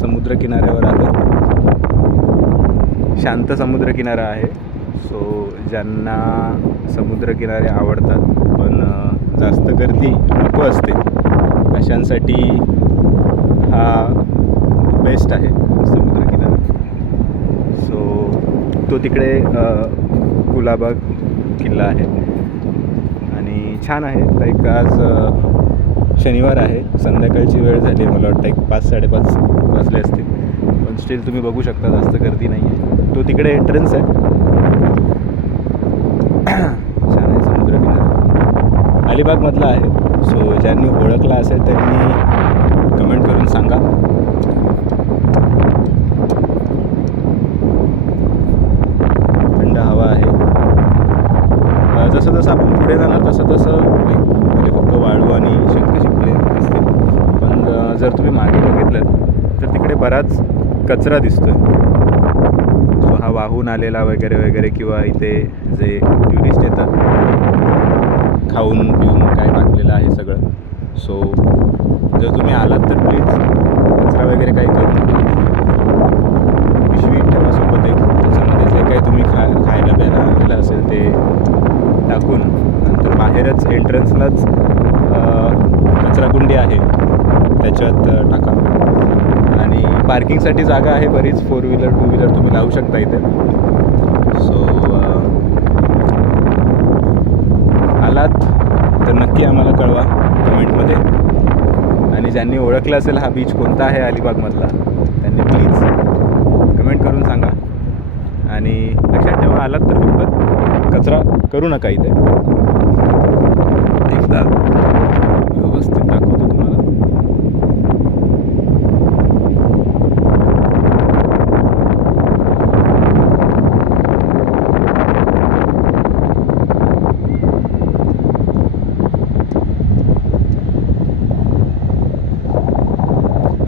समुद्रकिनाऱ्यावर आलो. शांत समुद्रकिनारा आहे. सो ज्यांना समुद्रकिनारे आवडतात पण जास्त गर्दी नको असते अशांसाठी हा बेस्ट आहे समुद्रकिनारा. सो तो तिकडे कुलाबा किल्ला आहे आणि छान आहे. लाईक आज शनिवार आहे, संध्याकाळची वेळ झाली आहे, मला वाटतं एक 5-5:30 वाजले असतील, पण स्टील तुम्ही बघू शकता जास्त गर्दी नाही आहे. तो तिकडे एंट्रन्स आहे. छान आहे समुद्रकिनारा, अलिबागमधला आहे. सो ज्यांनी ओळखला असेल त्यांनी कमेंट करून सांगा. थंड हवा आहे. जसं जसं आपण पुढे जाणार तसं तसं म्हणजे फक्त वाळू आणि शिंपले दिसतील. पण जर तुम्ही मागे बघितलं तर तिकडे बराच कचरा दिसतो आहे. सो हा वाहून आलेला वगैरे वगैरे किंवा इथे जे टुरिस्ट येतात खाऊन पिऊन काय टाकलेलं आहे सगळं. सो जर तुम्ही आलात तर प्लीज कचरा वगैरे काही करू नका. पिशवी ठेवा सोबत एक, त्याच्यामध्ये जे काही तुम्ही खायला प्यायला आणलेलं असेल ते टाकून नंतर बाहेरच एंट्रन्सलाच कचराकुंडी आहे त्याच्यात टाका. आणि पार्किंगसाठी जागा आहे बरीच, 4 व्हीलर 2 व्हीलर तुम्ही लावू शकता इथे. सो आलात तर नक्की आम्हाला कळवा कमेंटमध्ये. आणि ज्यांनी ओळखलं असेल हा बीच कोणता आहे अलिबागमधला त्यांनी प्लीज कमेंट करून सांगा. आणि लक्षात ठेवा, आलात तर फक्त कचरा करू नका इथे. एकदा व्यवस्थित दाखवतो तुम्हाला.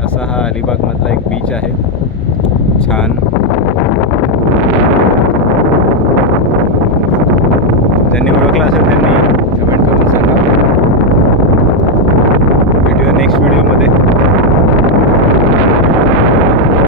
असा हा अलिबागमधला एक बीच आहे, छान. ज्यांनी ओळखला असेल त्यांनी